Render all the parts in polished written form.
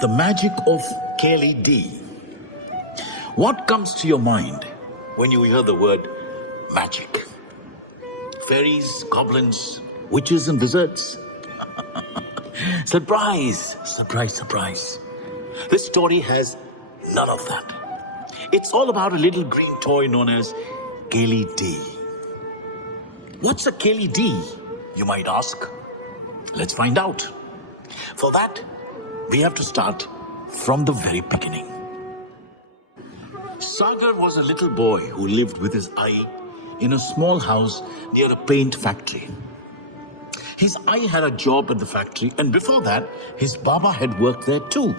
The Magic of Kaly D. What comes to your mind when you hear the word magic? Fairies, goblins, witches and wizards? Surprise, surprise, surprise. This story has none of that. It's all about a little green toy known as Kaly D. What's a Kaly D, you might ask? Let's find out. For that, we have to start from the very beginning. Sagar was a little boy who lived with his eye in a small house near a paint factory. His eye had a job at the factory, and before that, his Baba had worked there too.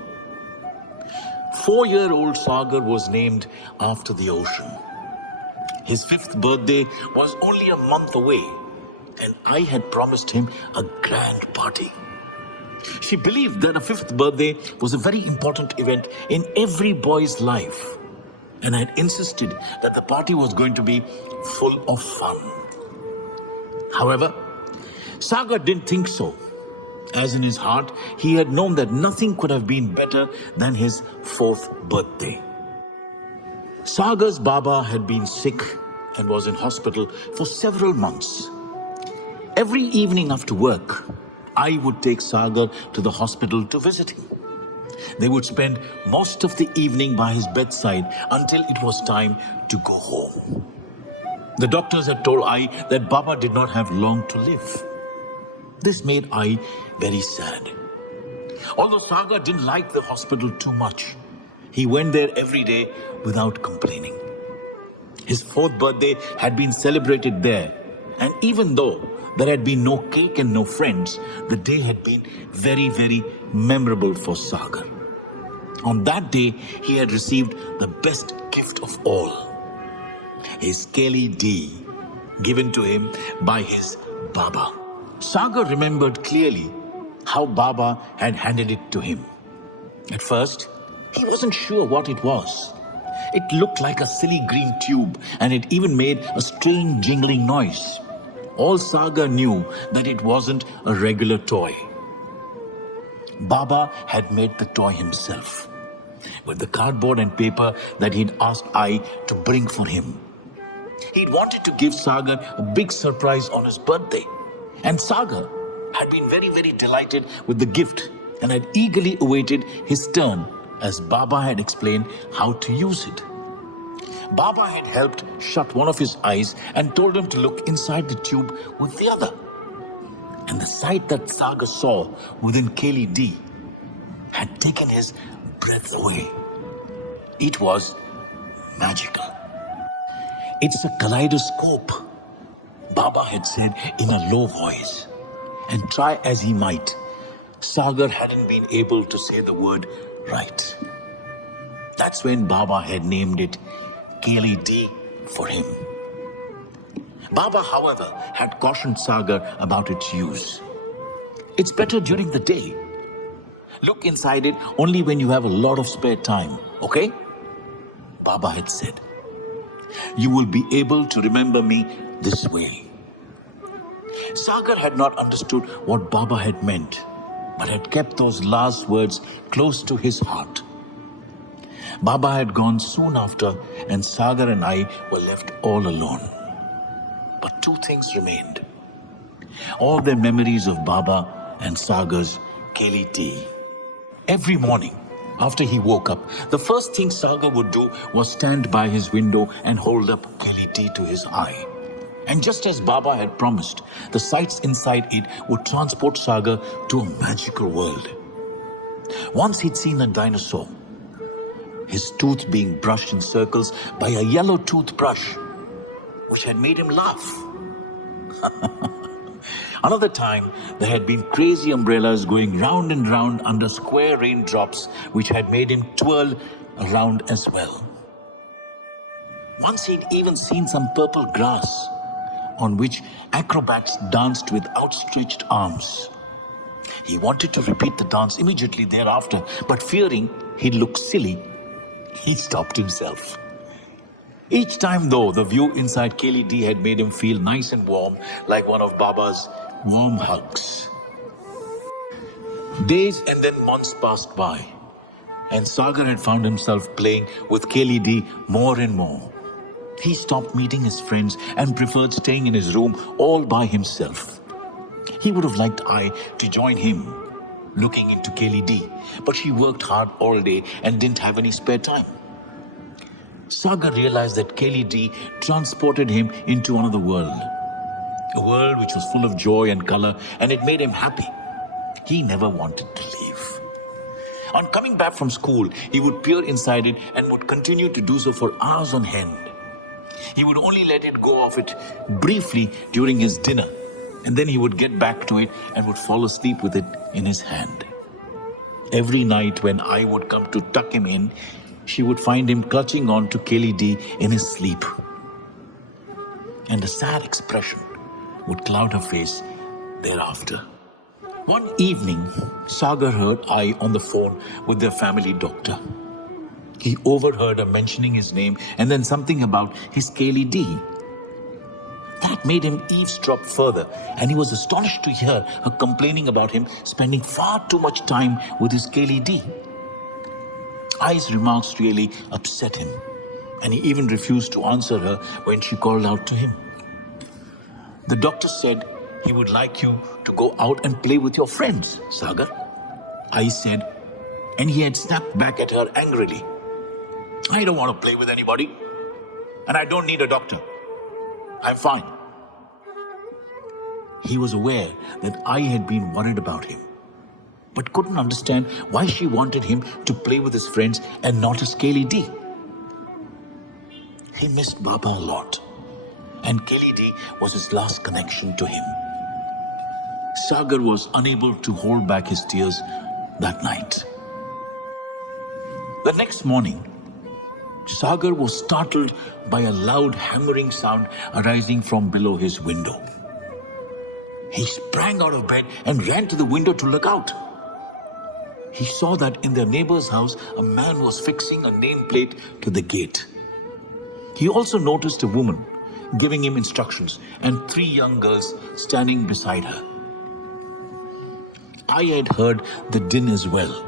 4-year-old Sagar was named after the ocean. His 5th birthday was only a month away, and I had promised him a grand party. She believed that a 5th birthday was a very important event in every boy's life, and had insisted that the party was going to be full of fun. However, Sagar didn't think so, as in his heart, he had known that nothing could have been better than his 4th birthday. Sagar's Baba had been sick and was in hospital for several months. Every evening after work, I would take Sagar to the hospital to visit him. They would spend most of the evening by his bedside until it was time to go home. The doctors had told I that Baba did not have long to live. This made I very sad. Although Sagar didn't like the hospital too much, he went there every day without complaining. His 4th birthday had been celebrated there, and even though there had been no cake and no friends, the day had been very, very memorable for Sagar. On that day, he had received the best gift of all, his Kaly D, given to him by his Baba. Sagar remembered clearly how Baba had handed it to him. At first, he wasn't sure what it was. It looked like a silly green tube, and it even made a strange jingling noise. All Sagar knew that it wasn't a regular toy. Baba had made the toy himself with the cardboard and paper that he'd asked I to bring for him. He'd wanted to give Sagar a big surprise on his birthday, and Sagar had been very, very delighted with the gift and had eagerly awaited his turn as Baba had explained how to use it. Baba had helped shut one of his eyes and told him to look inside the tube with the other. And the sight that Sagar saw within Kaly D had taken his breath away. It was magical. It's a kaleidoscope, Baba had said in a low voice. And try as he might, Sagar hadn't been able to say the word right. That's when Baba had named it Kaly D for him. Baba, however, had cautioned Sagar about its use. It's better during the day. Look inside it only when you have a lot of spare time, okay? Baba had said. You will be able to remember me this way. Sagar had not understood what Baba had meant, but had kept those last words close to his heart. Baba had gone soon after, and Sagar and I were left all alone. But 2 things remained. All the memories of Baba and Sagar's Kaly D. Every morning, after he woke up, the first thing Sagar would do was stand by his window and hold up Kaly D to his eye. And just as Baba had promised, the sights inside it would transport Sagar to a magical world. Once he'd seen a dinosaur, his tooth being brushed in circles by a yellow toothbrush, which had made him laugh. Another time, there had been crazy umbrellas going round and round under square raindrops, which had made him twirl around as well. Once he'd even seen some purple grass on which acrobats danced with outstretched arms. He wanted to repeat the dance immediately thereafter, but fearing he'd look silly, he stopped himself. Each time, though, the view inside Kaly D had made him feel nice and warm, like one of Baba's warm hugs. Days and then months passed by, and Sagar had found himself playing with Kaly D more and more. He stopped meeting his friends and preferred staying in his room all by himself. He would have liked I to join him, looking into Kaly D, but she worked hard all day and didn't have any spare time. Sagar realized that Kaly D transported him into another world, a world which was full of joy and color, and it made him happy. He never wanted to leave. On coming back from school, he would peer inside it and would continue to do so for hours on end. He would only let it go off it briefly during his dinner, and then he would get back to it and would fall asleep with it in his hand. Every night when I would come to tuck him in, she would find him clutching on to Kaly D in his sleep. And a sad expression would cloud her face thereafter. One evening, Sagar heard I on the phone with their family doctor. He overheard her mentioning his name and then something about his Kaly D. That made him eavesdrop further, and he was astonished to hear her complaining about him spending far too much time with his Kaly D. I's remarks really upset him, and he even refused to answer her when she called out to him. The doctor said he would like you to go out and play with your friends, Sagar. I said, and he had snapped back at her angrily. I don't want to play with anybody, and I don't need a doctor. I'm fine. He was aware that I had been worried about him, but couldn't understand why she wanted him to play with his friends and not his Kaly D. He missed Baba a lot, and Kaly D was his last connection to him. Sagar was unable to hold back his tears that night. The next morning, Sagar was startled by a loud hammering sound arising from below his window. He sprang out of bed and ran to the window to look out. He saw that in their neighbor's house, a man was fixing a nameplate to the gate. He also noticed a woman giving him instructions and 3 young girls standing beside her. I had heard the din as well,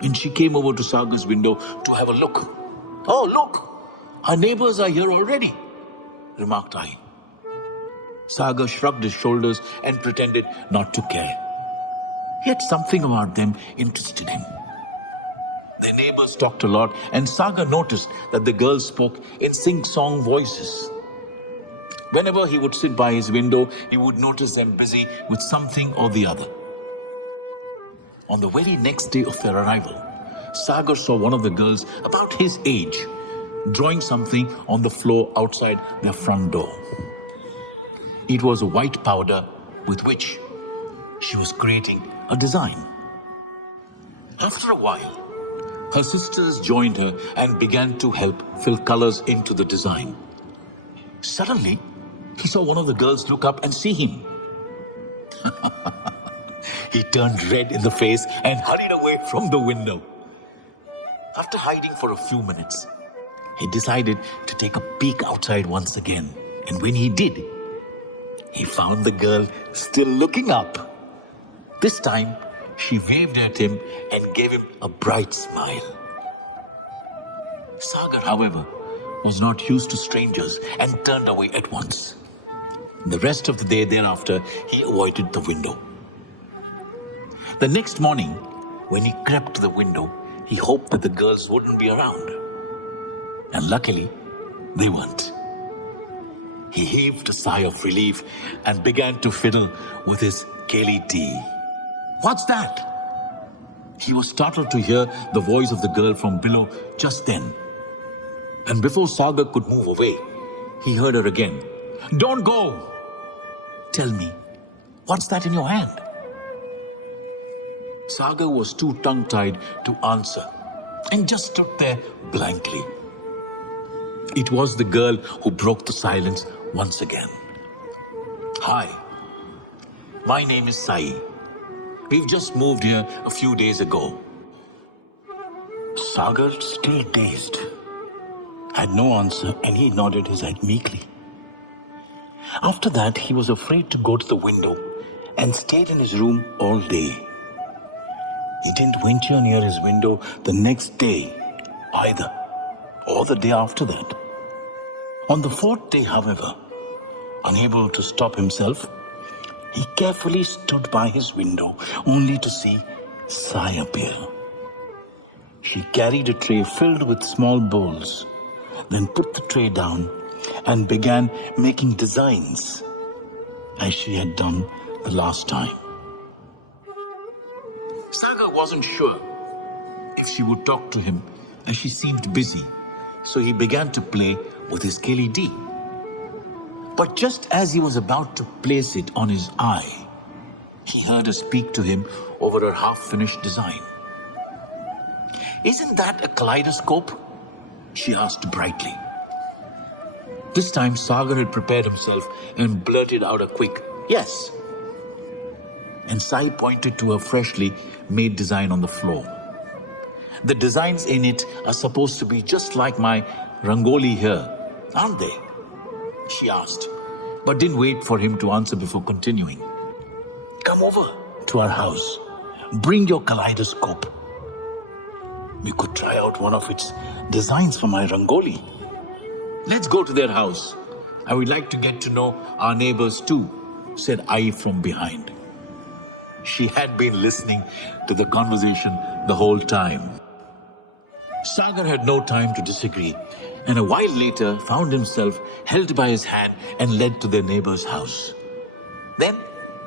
and she came over to Sagar's window to have a look. Oh, look! Our neighbors are here already, remarked I. Sagar shrugged his shoulders and pretended not to care. Yet something about them interested him. Their neighbors talked a lot, and Sagar noticed that the girls spoke in sing-song voices. Whenever he would sit by his window, he would notice them busy with something or the other. On the very next day of their arrival, Sagar saw one of the girls about his age drawing something on the floor outside their front door. It was a white powder with which she was creating a design. After a while, her sisters joined her and began to help fill colors into the design. Suddenly, he saw one of the girls look up and see him. He turned red in the face and hurried away from the window. After hiding for a few minutes, he decided to take a peek outside once again. And when he did, he found the girl still looking up. This time, she waved at him and gave him a bright smile. Sagar, however, was not used to strangers and turned away at once. The rest of the day thereafter, he avoided the window. The next morning, when he crept to the window, he hoped that the girls wouldn't be around. And luckily, they weren't. He heaved a sigh of relief and began to fiddle with his Kaly D. What's that? He was startled to hear the voice of the girl from below just then. And before Sagar could move away, he heard her again. Don't go! Tell me, what's that in your hand? Sagar was too tongue-tied to answer and just stood there blankly. It was the girl who broke the silence once again. Hi, my name is Saee. We've just moved here a few days ago. Sagar, still dazed, had no answer, and he nodded his head meekly. After that, he was afraid to go to the window and stayed in his room all day. He didn't venture near his window the next day either, or the day after that. On the fourth day, however, unable to stop himself, he carefully stood by his window only to see Saee appear. She carried a tray filled with small bowls, then put the tray down and began making designs as she had done the last time. Sagar wasn't sure if she would talk to him as she seemed busy, so he began to play with his Kaly D. But just as he was about to place it on his eye, he heard her speak to him over her half-finished design. "Isn't that a kaleidoscope?" she asked brightly. This time Sagar had prepared himself and blurted out a quick, "Yes." And Saee pointed to a freshly made design on the floor. "The designs in it are supposed to be just like my rangoli here, aren't they?" she asked, but didn't wait for him to answer before continuing. "Come over to our house. Bring your kaleidoscope. We could try out one of its designs for my rangoli." "Let's go to their house. I would like to get to know our neighbors too," said Ai from behind. She had been listening to the conversation the whole time. Sagar had no time to disagree, and a while later found himself held by his hand and led to their neighbor's house. Then,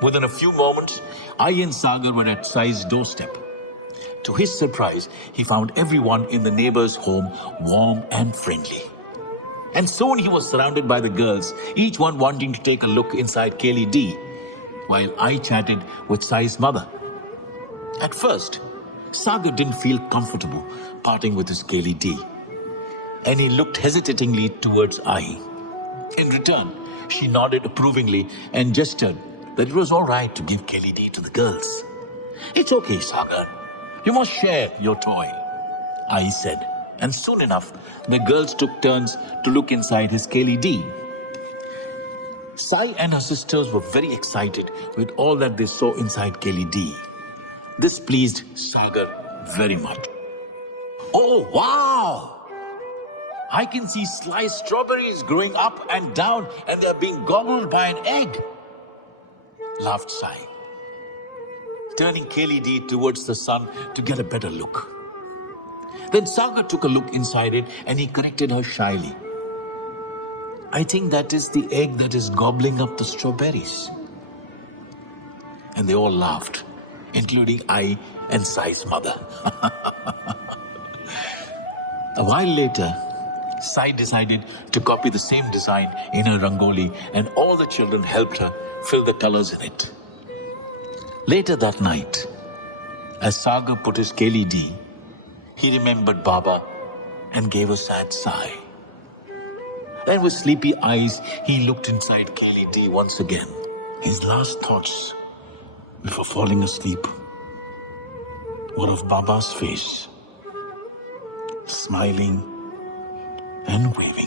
within a few moments, Ai and Sagar were at Saee's doorstep. To his surprise, he found everyone in the neighbor's home warm and friendly. And soon he was surrounded by the girls, each one wanting to take a look inside Kaly D, while I chatted with Saee's mother. At first, Sagar didn't feel comfortable parting with his Kaly D, and he looked hesitatingly towards Ai. In return, she nodded approvingly and gestured that it was all right to give Kaly D to the girls. "It's okay, Sagar. You must share your toy," Ai said, and soon enough, the girls took turns to look inside his Kaly D. Saee and her sisters were very excited with all that they saw inside Kaly D. This pleased Sagar very much. "Oh, wow! I can see sliced strawberries growing up and down, and they're being gobbled by an egg," laughed Saee, turning Kaly D towards the sun to get a better look. Then Sagar took a look inside it and he corrected her shyly. "I think that is the egg that is gobbling up the strawberries." And they all laughed, including I and Saee's mother. A while later, Saee decided to copy the same design in her rangoli, and all the children helped her fill the colors in it. Later that night, as Sagar put his Kaly D, he remembered Baba and gave a sad sigh. Then with sleepy eyes, he looked inside Kaly D once again. His last thoughts before falling asleep were of Baba's face, smiling and waving.